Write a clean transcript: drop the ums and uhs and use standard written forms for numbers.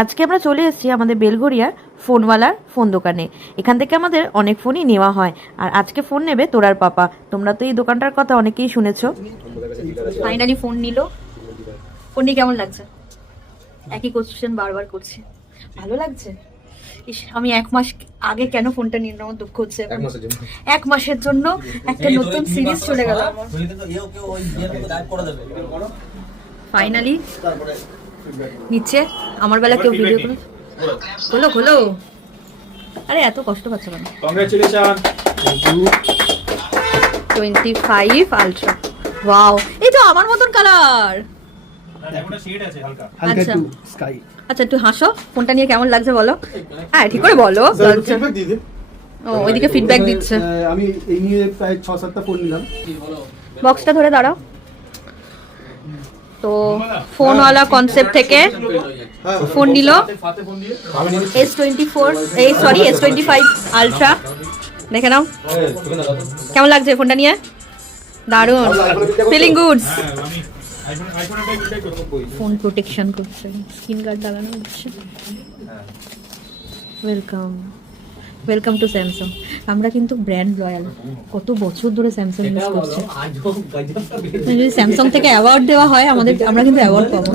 আজকে আমরা চলে এসেছি আমাদের বেলঘরিয়ার ফোনওয়ালার ফোন দোকানে। এখান থেকে আমাদের অনেক ফোনই নেওয়া হয়, আর আজকে ফোন নেবে তোরার পাপা। তোমরা তো এই দোকানটার কথা অনেকেই শুনেছো। ফাইনালি ফোন নিল। ফোন নিয়ে কেমন লাগছে? একই কোশ্চেন বারবার করছি। ভালো লাগছে? ইস, আমি 1 মাস আগে কেন ফোনটা নিয়ে নেওয়ার দুঃখ হচ্ছে। 1 মাসের জন্য একটা নতুন সিরিজ চলে গেল আমার। ফাইনালি নিচে আমার বেলা কেউ ভিডিও করে খোলো খোলো। আরে এত কষ্ট পাচ্ছ কেন? কংগ্রাচুলেশন। 25 আলট্রা। ওয়াও, এই তো আমার মতন কালার। একটা শেড আছে হালকা আচ্ছা একটু স্কাই। আচ্ছা, একটু হাসো। ফোনটা নিয়ে কেমন লাগছে বলো। হ্যাঁ, ঠিক করে বলো। ফিডব্যাক দিয়ে দিন। ও, ওইদিকে ফিডব্যাক দিচ্ছে। আমি এই নিয়ে প্রায় 6-7টা ফোন নিলাম। বক্সটা ধরে দাঁড়াও। তো ফোনওয়ালা কনসেপ্ট থেকে ফোন নিল S24 S25 আলট্রা। দেখে নাও কেমন লাগছে ফোনটা নিয়ে। দারুণ, ফিলিং গুডস। ফোন প্রোটেকশন করছে, স্ক্রিন গার্ড লাগানো হচ্ছে। Welcome to Samsung. আমরা কিন্তু ব্র্যান্ড লয়াল, কত বছর ধরে স্যামসাং ইউজ করছি। যদি স্যামসাং থেকে অ্যাওয়ার্ড দেওয়া হয় আমাদের, আমরা কিন্তু অ্যাওয়ার্ড পাবো।